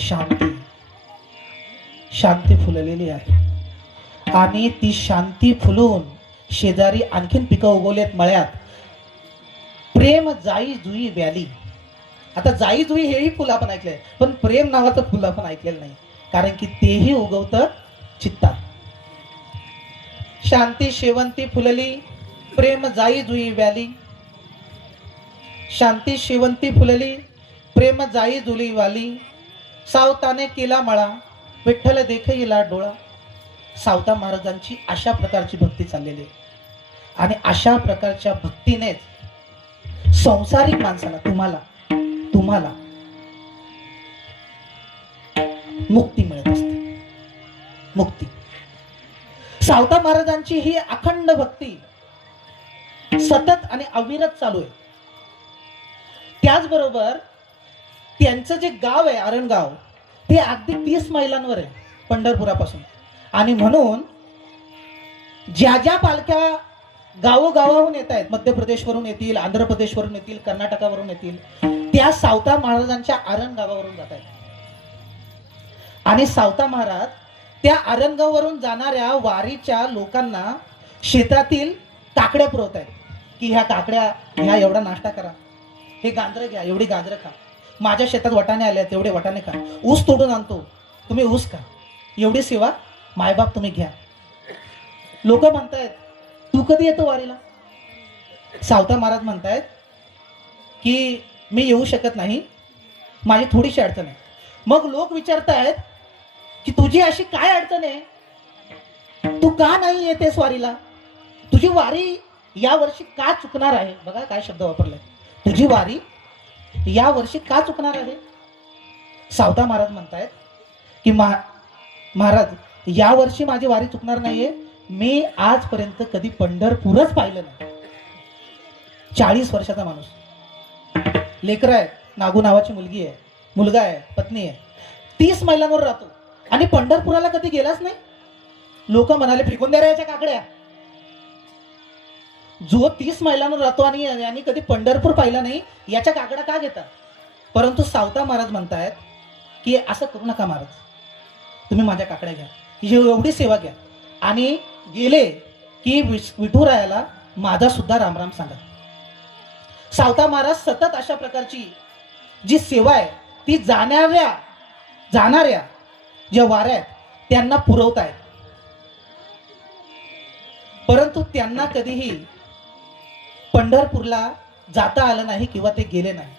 शांती शांती फुललेली आहे आणि ती शांती फुलून शेजारी आणखीन पिकं उगवलेत मळ्यात. प्रेम जाई जुई व्याली. आता जाई जुई हेही फुल आपण ऐकलंय, पण प्रेम नावाचं फुल आपण ऐकलेलं नाही, कारण की तेही उगवतं चित्तात. शांती शेवंती फुलली, प्रेम जाई जुई व्याली. शांती शेवंती फुलली, प्रेम जाई जुली वाली. सावताने केला मळा, विठ्ठल देखीला डोळा. सावता महाराजांची अशा प्रकारची भक्ती चाललेली आहे आणि अशा प्रकारच्या भक्तीनेच संसारिक माणसाला तुम्हाला मुक्ती मिळत असते. मुक्ती. सावता महाराजांची ही अखंड भक्ती सतत आणि अविरत चालू आहे. त्याचबरोबर त्यांचं जे गाव आहे आरणगाव, ते अगदी 30 मैलांवर आहे पंढरपुरापासून. आणि म्हणून ज्या ज्या पालख्या गावोगावाहून येत आहेत, मध्य प्रदेशवरून येतील, आंध्र प्रदेशवरून येतील, कर्नाटकावरून येतील, त्या सावता महाराजांच्या आरणगावावरून जात आहेत. आणि सावता महाराज त्या आरणगावावरून जाणाऱ्या वारीच्या लोकांना शेतातील काकड्या पुरवत आहेत की ह्या काकड्या ह्या, एवढा नाश्ता करा, हे गांजरं घ्या, एवढी गांजरं खा, माझ्या शेतात वटाणे आले तेवढे वटाणे खा, ऊस तोडून आणतो तुम्ही ऊस खा, एवढी सेवा मायबाप तुम्ही घ्या. लोक म्हणतायत तू कधी येतो वारीला? सावता महाराज म्हणतायत की मी येऊ शकत नाही, माझी थोडीशी अडचण आहे. मग लोक विचारतायत की तुझी अशी काय अडचण आहे, तू का नाही येतेस वारीला, तुझी वारी या वर्षी का चुकणार आहे? बघा काय शब्द वापरलाय, तुझी वारी या वर्षी का चुकणार आहे? सावता महाराज म्हणतायत की महाराज या वर्षी माझी वारी चुकणार नाहीये, मी आजपर्यंत कधी पंढरपूरच पाहिलं नाही. 40 वर्षाचा माणूस, लेकर आहे, नागू नावाची मुलगी आहे, मुलगा आहे, पत्नी आहे, 30 मैलांवर राहतो आणि पंढरपुराला कधी गेलाच नाही. लोक म्हणाले फेकून द्या रे याच्या काकड्या. जो 30 मैलांवर राहतो आणि कधी पंढरपूर पाहिला नाही, याच्या काकड्या का घेतात? परंतु सावता महाराज म्हणतायत की असं करू नका महाराज, तुम्ही माझ्या काकड्या घ्या, एवढी सेवा घ्या आणि गेले की विठुरायाला माझा सुद्धा रामराम सांगा. सावता महाराज सतत अशा प्रकारची जी सेवा आहे ती जाणाऱ्या ज्या वाऱ्या आहेत त्यांना पुरवत आहेत. परंतु त्यांना कधीही पंढरपूरला जाता आलं नाही किंवा ते गेले नाही.